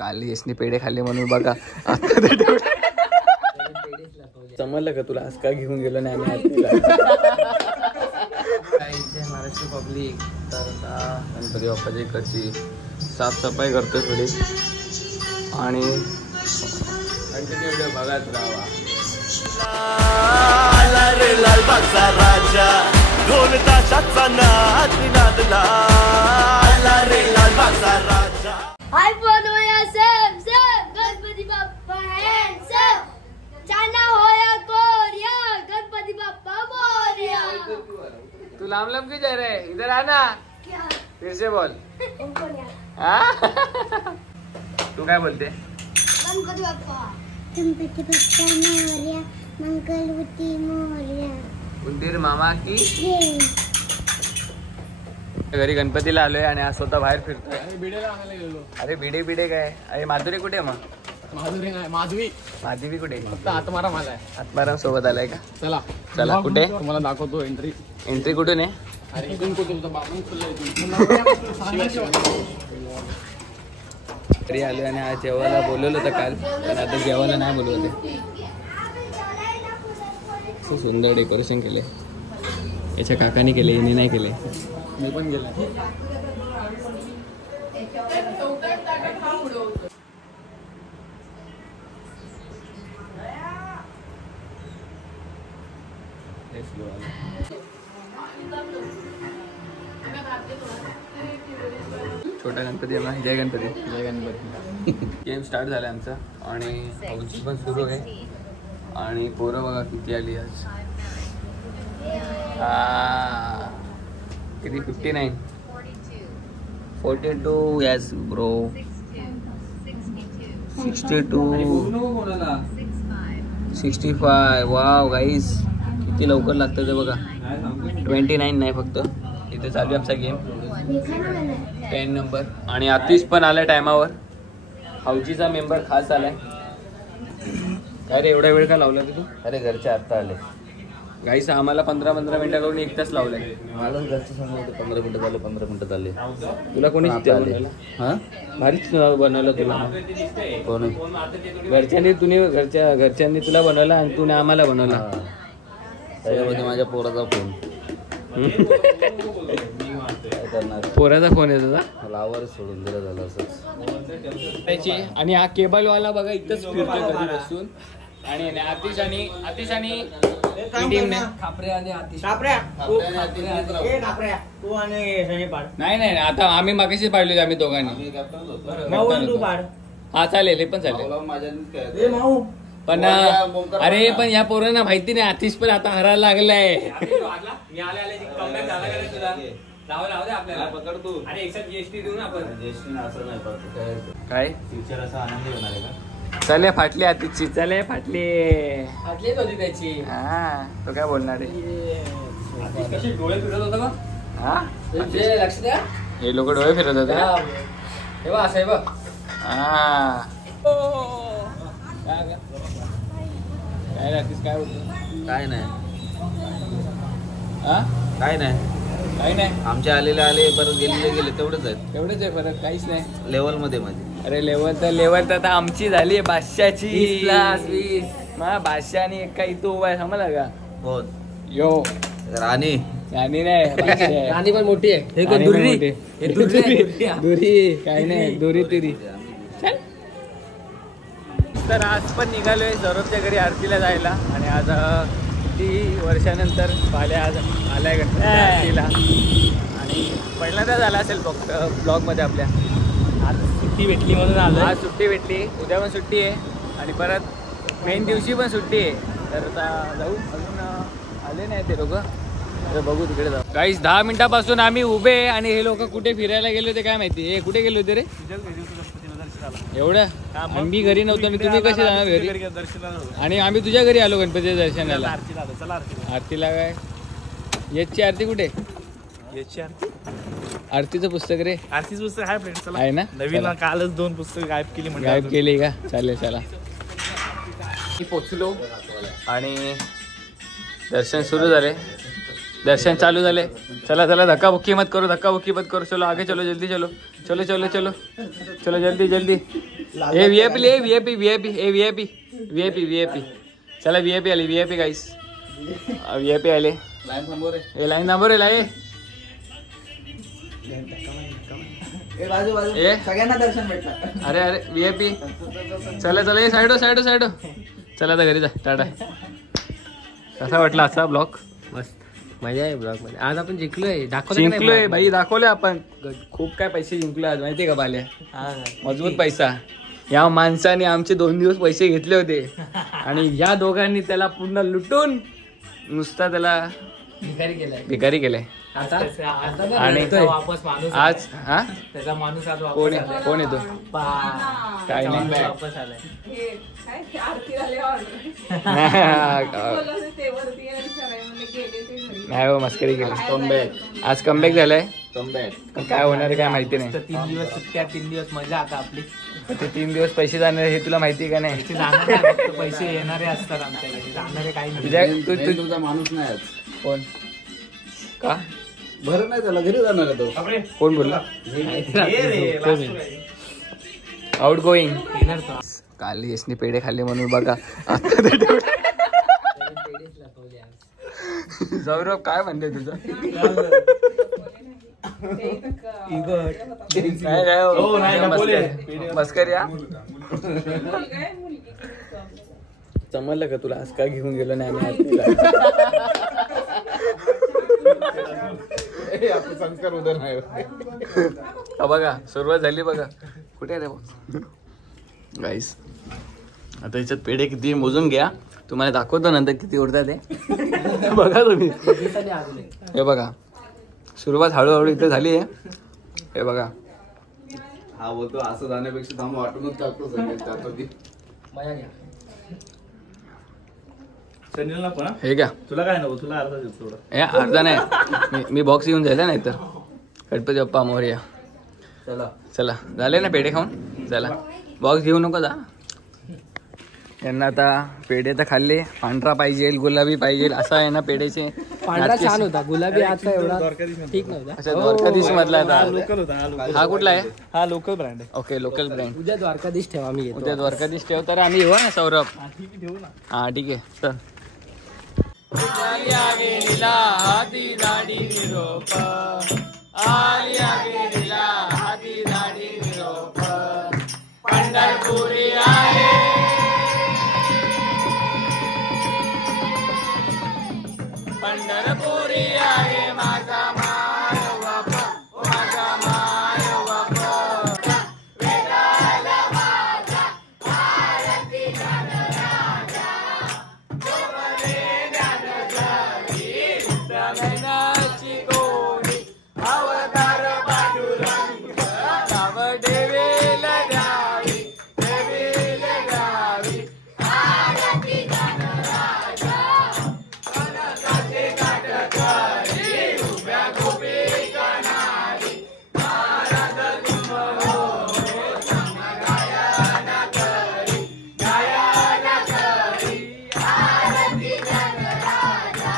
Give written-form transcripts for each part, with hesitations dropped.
काल यशनी पेढे खाल्ले म्हणून बघा समजलं का तुला? आज का घेऊन गेलो नाही आम्ही आरतीला? महाराष्ट्र पब्लिक तर आता गणपती बाप्पाच्या इकडची साफसफाई करतोय थोडी आणि व्हिडिओ बघत राहा. लालबागचा राजा ढोल ताशाचा नाद नादला रे लालबागचा राजा. हाय बनूया same same Ganpati Bappa handsome चाना होया कोरिया गणपती बाप्पा मोरया. तू लांब लांब क्यों जा रहा है? इधर आना. क्या फिर से बोल. हाँ? तू काय बोलते? गणपती बाप्पा मोरया मंगलवती मोरया. उंदीर मामा की घरी गणपतीला आलोय आणि आज स्वतः बाहेर फिरतोय. अरे भिडे भिडे काय? अरे माधुरी कुठे? मग माधुरी नाही, माधवी कुठे? आत्मारा मला आहे. आत्माराम सोबत आलाय का? चला चला. कुठे? तुम्हाला दाखवतो एंट्री. एंट्री कुठून आहे? अरे इथून कुठे होतं? बाबा घरी आलोय आणि आज जेवायला बोलवलं होतं काल, पण आता जेवायला नाही बोलवलं. खूप सुंदर डेकोरेशन केले. याच्या काकाने केले, यांनी नाही केले. मी पण गेलो. छोटा गणपती आहे. जय गणपती. जय गणपती. गेम स्टार्ट झाला आमचा आणि हौशी पण सुरू आहे आणि पोरं बघा किती आली आज. किती? 59 42. Yes bro. 62 65. वाव गाईस किती लवकर लागतं ते बघा. 29 नाही फक्त. इथे चालू आहे आमचा गेम. 10 नंबर आणि आतिश पण आलाय टायमावर. हौजीचा मेंबर खास आलाय. काय रे एवढा वेळ का लावला तू? अरे घरचे आता आले. गाईस आम्हाला 15 मिनिटं करून 1 तास लावलाय. मला घरचे समोर 15 मिनिटं झाले. 15 मिनिटं झाले. तुला कोणी बनवलं? हां भारीच बनवलं तुला. कोण घरच्यांनी घरच्यांनी तुला बनवलं आणि तू आम्हाला बनवला. त्याच्यामध्ये माझ्या पोराचा फोन. काय करणार? पोराचा फोन आहे तुझा? मला आवाज सोडून दिलं झालं असंच. आणि हा केबलवाला बघा इथंच फिरतोय कधी बसून. आणि आतिश आणि टीमने नाही आता आम्ही मागाशी पाडलो आम्ही दोघांनी. हा चालेल. हे पण चालेल. पण अरे पण या पोरांना माहिती नाही आतिश पण आता हरायला लागलाय. काय चले फाटली आतिशची. चले फाटली होती त्याची. हा तो काय बोलणार आहे? डोळे फिरत होता का? हा लक्ष द्या. हे लोक डोळे फिरत होते. असं बघ. हा काय आतिश काय बोलतो? काय नाही. हा काय नाही. काही नाही. आमचे आलेले आले परत गेले तेवढेच आहेत. एवढंच आहे फरक. काहीच नाही लेवल मध्ये माझी. अरे लेवल तर आता आमची झाली आहे. बादशाची 20 बादशाह आणि एक काही तू उभा आहे समजला का? हो यो राणी. राणी नाही. राणी पण मोठी आहे. दुरी काही नाही. दुरी तुरी. तर आज पण निघालोय जरोबच्या घरी आरतीला जायला. आणि आज किती वर्षानंतर बाल्या आज आलाय गणपती आरतीला. आणि पहिल्यांदा झाला असेल फक्त ब्लॉगमध्ये आपल्या. आज सुट्टी भेटली म्हणून आलो. आज सुट्टी भेटली. उद्या पण सुट्टी आहे आणि परत मेन दिवशी पण सुट्टी आहे. तर आता जाऊ. अजून आले नाही ते लोक. तर बघू तिकडे जाऊ. काहीच 10 मिनिटापासून आम्ही उभे आणि हे लोक कुठे फिरायला गेले होते काय माहिती. हे कुठे गेले होते रे एवढं? मी घरी नव्हतो. आणि तुम्ही कसे जाणार घरी? आणि आम्ही तुझ्या घरी आलो गणपतीच्या दर्शनाला. आरतीला काय? याची आरती कुठे? आरतीचं पुस्तक रे. आरतीचं पुस्तक आहे फ्रेंड. आहे ना? नवीन कालच 2 पुस्तक गायब केली का? चालेल चला. पोचलो आणि दर्शन सुरू झाले. दर्शन चालू झाले. चला चला धक्काबुक्की मत करो. चलो आगे चलो. जल्दी चलो. चलो जल्दी जल्दी. ए व्हीआयपी ए व्हीआयपी व्हीआयपी ए व्हीआयपी व्हीआयपी व्हीआयपी चला व्हीआयपी आली व्हीआयपी गाईस व्हीआयपी आले लाईन समोर आहे. ए लाईन नंबर आहे ए सगळ्यांना दर्शन भेटलं. अरे अरे व्हीआयपी चला चला ए साईडो साईडो साईडो चला आता घरी जा टाटा. कसा वाटला असा ब्लॉग? मस्त मजा आहे ब्लॉग मध्ये. आज आपण जिंकलोय जिंकलोय भाई दाखवले आपण खूप काय पैसे जिंकलोय आज माहितीये का बाल्या मजबूत पैसा. या माणसाने आमचे 2 दिवस पैसे घेतले होते आणि या दोघांनी त्याला पूर्ण लुटून नुसता त्याला भिकारी केलाय. आणि वापस माणूस आज हा त्याचा माणूस आज कोण वापस कोण येतो काय नाही वापस आलाय. नाही हो मस्करी केली. आज कमबॅक झालाय. काय होणार आहे काय माहिती नाही. 3 दिवस सुट्ट्या 3 दिवस मजा आता आपली. ते 3 दिवस पैसे जाणार हे तुला माहिती का नाही? जाणारे फक्त पैसे येणारे असतात आमच्याकडे जाणारे काही नाही. तुझ्या तुझा माणूस नाही आज. कोण का बरं नाही त्याला घरी जाणार आहे तो. कोण बोलला? आउट गोईंग येणार तो. काल यशने पेढे खाल्ले म्हणून बघा आता ते तेवढे. सौरभ काय म्हणते तुझं? मस्करी या समजलं का तुला? आज काय घेऊन गेलो नाही आपले संस्कार उदर नाही. बघा सुरुवात झाली बघा. कुठे आहे रे गाईस? आता याच्यात पेढे किती मोजून घ्या. तुम्हाला दाखवतो नंतर किती उरतात ते. बघा तुम्ही हे बघा सुरुवात हळूहळू इथे झाली आहे. हे बघा हा बोलतो असं जाण्यापेक्षा थांब वाटूनच टाकतो सगळं. सनीलला पण हे घ्या. तुला काय नको तुला अर्धा देतो थोडं. हे अर्धा नाही मी बॉक्स घेऊन जायला नाही तर. गणपती बाप्पा मोरया. चला चला झाले ना पेढे खाऊन? चला बॉक्स घेऊ नको जा. यांना आता पेढे तर खाल्ले. पांढरा पाहिजे गुलाबी पाहिजे असं आहे ना पेढेचे. पांढरा छान होता गुलाबी आता एवढा ठीक नव्हता. अच्छा द्वारकाधीश मधला आता लोकल होता हा कुठला आहे? हा लोकल ब्रँड आहे. Okay local brand. उद्या द्वारकाधीश ठेवा आम्ही येतो. उद्या द्वारकाधीश ठेव तर आम्ही येऊ ना सौरभ. ठेवू ना. हा ठीक आहे चल. पंढरपुरी आहे पंढरपुरी आहे माझा माय बापा माझा माय बापा. वेदाला माझा आरती गणराजा ज्ञान झाली रमणाची कोणी अवतार पांडुरंग नाव देवेल द्यावी देवेल द्यावी आरती गणराजा. कनकाचे काटकरी उभ्या गोपिकनारी नारद तुम हो गायन करी आरती गणराजा.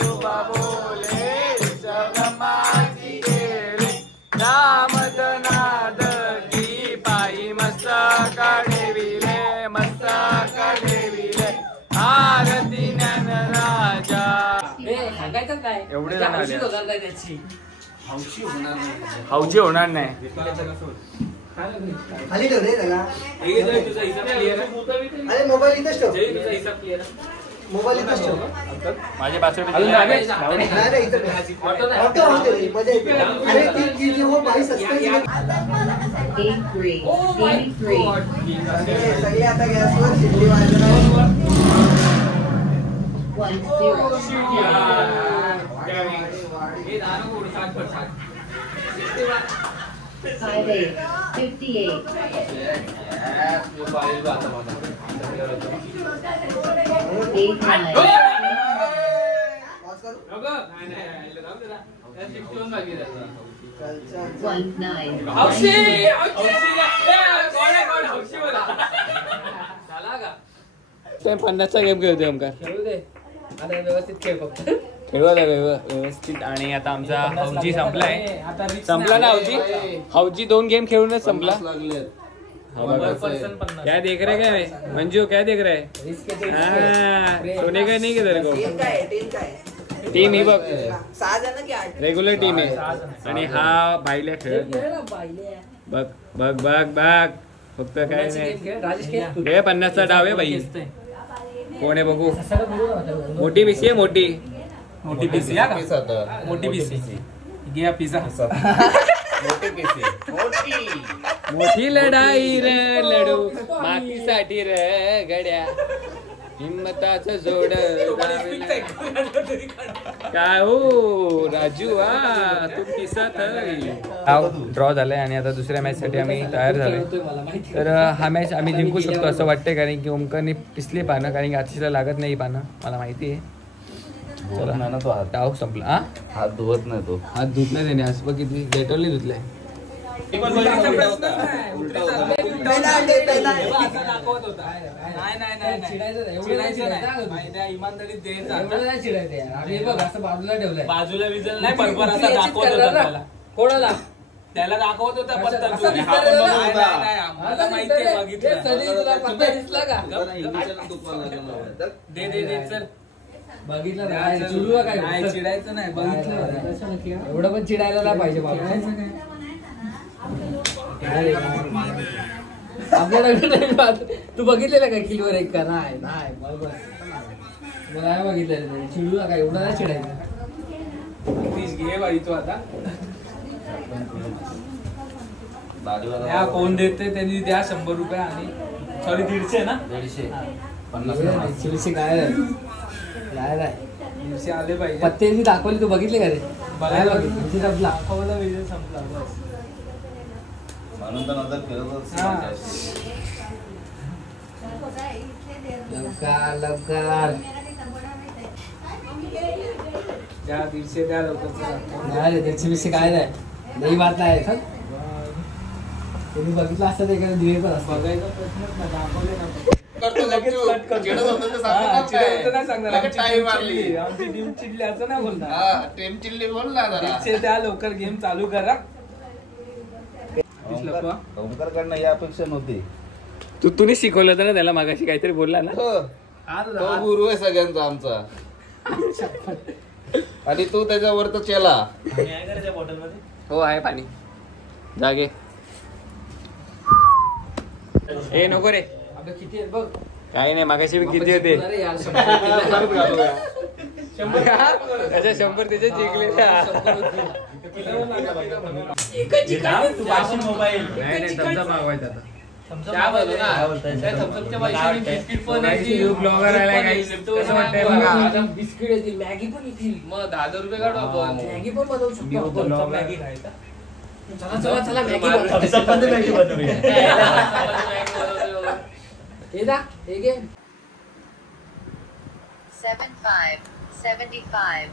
तुबा बोले ब्रह्माची गेले नामदनाद की पायी मस्तक देविले मस्तक देविले आरती ज्ञानराजा. एवढे जण आले. हौशी होणार नाही. खाली ठेव रे त्याला. अरे मोबाईल इथेच ठेव. मोबाईल इथेच ठेव. माझे 5 नाही नाही इथं ठेव. ऑटो होऊ दे रे, मजा येते. अरे ती जी हो बाई सस्ती आहे. 83, 83, सगळे आता गॅसवर शिट्टी वाजवणार. 10. 58, 58, 89. चल चल चल. 19. ते 50चा गेम खेळतोय ओमकार. खेळू दे आता व्यवस्थित खेळ फक्त. व्यवस्थित. आणि आता आमचा हौजी संपलाय. संपला ना हौजी? हौजी 2 गेम खेळूनच संपला. क्या देख रहे काय मंजू? क्या देख रहे? सोने का नाही तेरे को? टीम ही बघ रेग्युलर टीम आहे. आणि हा बायल्या खेळत बघ बघ बघ बघ. फक्त काय नाही 50चा डाव आहे बाई. कोण आहे बघू? मोठी बीसी आहे. मोठी बीसी. मोठी बीसी घ्या पिझ्झा. मोठी लढाई र लढू मातीसाठी र गड्या. हिम्मताचं जोड काय हो राजू तू पिसात. ड्रॉ झालाय आणि आता दुसऱ्या मॅच साठी आम्ही तयार झालोय. तर हा मॅच आम्ही जिंकू शकतो असं वाटतंय. कारण की ओमकारने पिसले पानं. कारण की आतिशला लागत नाही पानं मला माहिती आहे. चला तो डाव संपला. हात धुवत नाही तो. हात धुतलाय त्याने. आज बघ किती डेटॉलने धुतलाय. बाजूला विजल नाही परपर असा दाखवत होता. कोणाला? त्याला दाखवत होता पत्ता. माहिती बघितलं. दे चल. बघितलं काय चिडायचं नाही. बघितलं एवढं पण चिडायला नाही पाहिजे. आपल्याला तू बघितलेलं का किलवर एक का? नाही बरोबर मला बघितलं. चिडू नका एवढं नाही चिडायचं. घे बाई तू आता. कोण देते त्यांनी द्या 100 रुपये. आणि सॉरी 150 ना. 150 काय आले पाहिजे. पत्ते दाखवले तू बघितले का रे? बघायला दाखवला विजय संपला बस. म्हणून तर नंतर फिरतच लवकर द्या 150 द्या लवकर. नाही 150 काय नाही. नाही बात नाही. तुम्ही बघितलं असतं एखादं दिवे पण असतं. बघायचा प्रश्नच नाही. दाखवले ना आमची टीम चिडली असं नाही बोलणार. टीम चिल्ली बोल ना जरा. त्या लवकर गेम चालू करा. ओमकार कडनं या अपेक्षा नव्हती. तुम्ही शिकवलं होतं ना त्याला मागाशी काहीतरी बोलला ना. तो गुरु आहे सगळ्यांचा आमचा. आणि तू त्याच्यावर तर चेला. हो आहे पाणी. जागे ए नको रे. किती आहे बघ. काही नाही मागाशी किती होते. 100 त्याचे जिंकले. मागवायचा बिस्किट येतील. मॅगी पण येतील. मग 10 रुपये काढू आपण. मॅगी पण बनवू शकतो. मॅगी खायचा. चला मॅगी बनवूया. हे जा हे घे. 75, 75,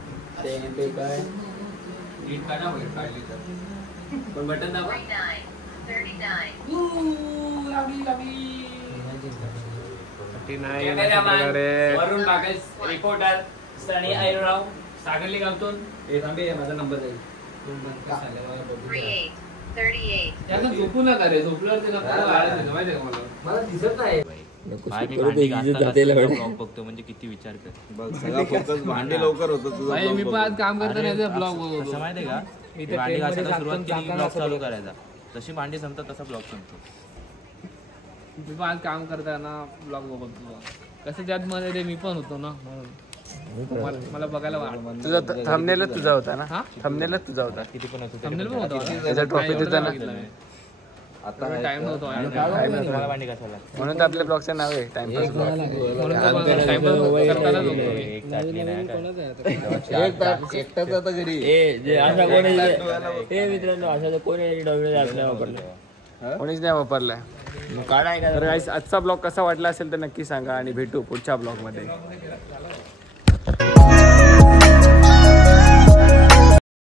पण बटन दाबा. 39, 39. वरुण बागेस रिपोर्टर सनी ऐराव सागरली गावतून. हे थांबे माझा नंबर जाईल. 38, 38. त्याला झोपू नका रे. झोपल्यावर त्याला माहिती का मला दिसत नाही. बघतो म्हणजे किती विचार कर. बघ सगळा फोकस भांडी लवकर होतं तुझं. मी पण आज काम करताना ब्लॉग कसं माहितीये का? भांडी घासायला सुरुवात केली ब्लॉग चालू करायचा. जशी भांडी संपतात तसा ब्लॉग संपतो. मी पण आज काम करताना ब्लॉग बघतो. कसं त्यात मध्ये मी पण होतो ना. मला बघायला वाटतं. तुझा थंबनेलच तुझा होता ना. थंबनेलच तुझा होता. किती पण होतो. थंबनेल पण होता. त्याचा ट्रॉफी देता ना. आता टाइम नव्हतो भांडी घासायला. म्हणून तर आपल्या ब्लॉगचं नाव आहे टाइमपास. एकटाच आता घरी. कोणीच नाही वापरलाय. तर गाईस आजचा ब्लॉग कसा वाटला असेल तर नक्की सांगा. आणि भेटू पुढच्या ब्लॉग मध्ये.